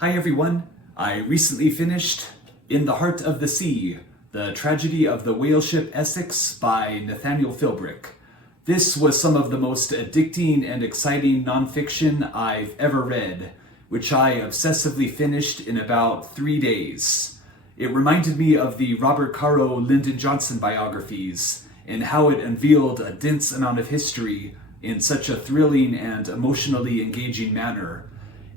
Hi everyone, I recently finished In the Heart of the Sea, The Tragedy of the Whaleship Essex by Nathaniel Philbrick. This was some of the most addicting and exciting nonfiction I've ever read, which I obsessively finished in about 3 days. It reminded me of the Robert Caro Lyndon Johnson biographies and how it unveiled a dense amount of history in such a thrilling and emotionally engaging manner.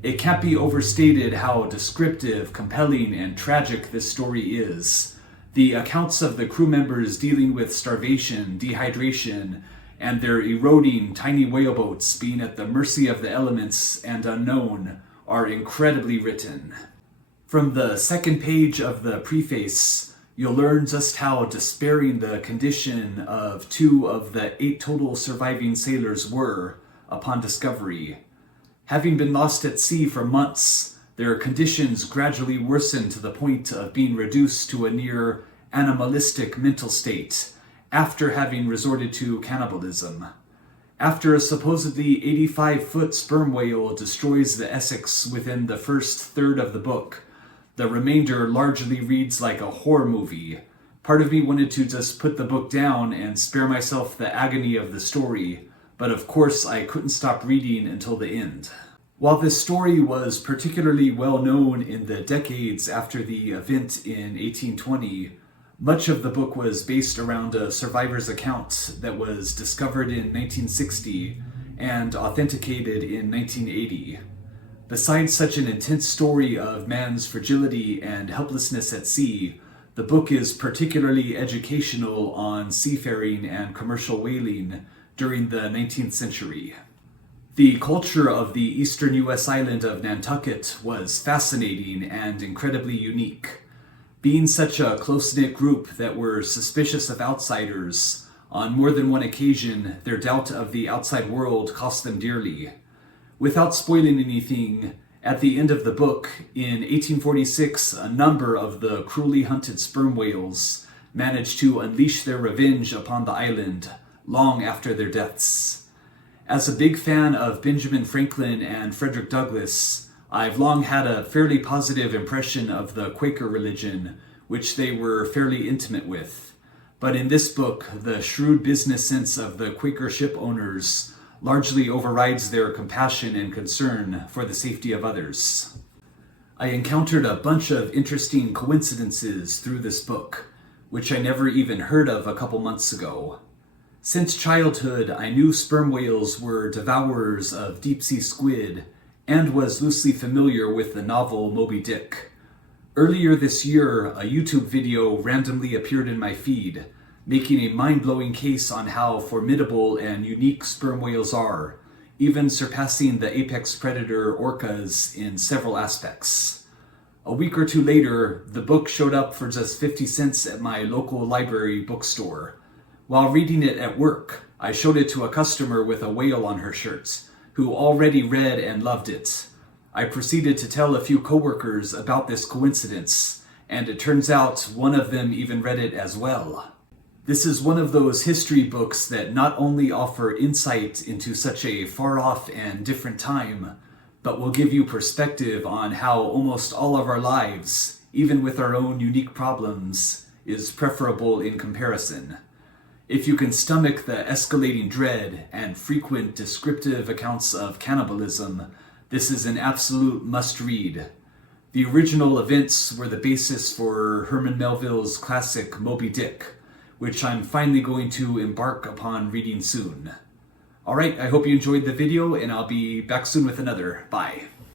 It can't be overstated how descriptive, compelling, and tragic this story is. The accounts of the crew members dealing with starvation, dehydration, and their eroding tiny whaleboats being at the mercy of the elements and unknown are incredibly written. From the second page of the preface, you'll learn just how despairing the condition of 2 of the 8 total surviving sailors were upon discovery. Having been lost at sea for months, their conditions gradually worsened to the point of being reduced to a near animalistic mental state after having resorted to cannibalism. After a supposedly 85-foot sperm whale destroys the Essex within the first third of the book, the remainder largely reads like a horror movie. Part of me wanted to just put the book down and spare myself the agony of the story, but of course I couldn't stop reading until the end. While this story was particularly well known in the decades after the event in 1820, much of the book was based around a survivor's account that was discovered in 1960 and authenticated in 1980. Besides such an intense story of man's fragility and helplessness at sea, the book is particularly educational on seafaring and commercial whaling during the 19th century. The culture of the eastern U.S. island of Nantucket was fascinating and incredibly unique. Being such a close-knit group that were suspicious of outsiders, on more than one occasion their doubt of the outside world cost them dearly. Without spoiling anything, at the end of the book, in 1846, a number of the cruelly hunted sperm whales managed to unleash their revenge upon the island long after their deaths. As a big fan of Benjamin Franklin and Frederick Douglass, I've long had a fairly positive impression of the Quaker religion, which they were fairly intimate with. But in this book, the shrewd business sense of the Quaker ship owners largely overrides their compassion and concern for the safety of others. I encountered a bunch of interesting coincidences through this book, which I never even heard of a couple months ago. Since childhood, I knew sperm whales were devourers of deep-sea squid and was loosely familiar with the novel Moby Dick. Earlier this year, a YouTube video randomly appeared in my feed, making a mind-blowing case on how formidable and unique sperm whales are, even surpassing the apex predator orcas in several aspects. A week or two later, the book showed up for just 50 cents at my local library bookstore. While reading it at work, I showed it to a customer with a whale on her shirt, who already read and loved it. I proceeded to tell a few coworkers about this coincidence, and it turns out one of them even read it as well. This is one of those history books that not only offer insight into such a far-off and different time, but will give you perspective on how almost all of our lives, even with our own unique problems, is preferable in comparison. If you can stomach the escalating dread and frequent descriptive accounts of cannibalism, this is an absolute must-read. The original events were the basis for Herman Melville's classic Moby Dick, which I'm finally going to embark upon reading soon. Alright, I hope you enjoyed the video, and I'll be back soon with another. Bye.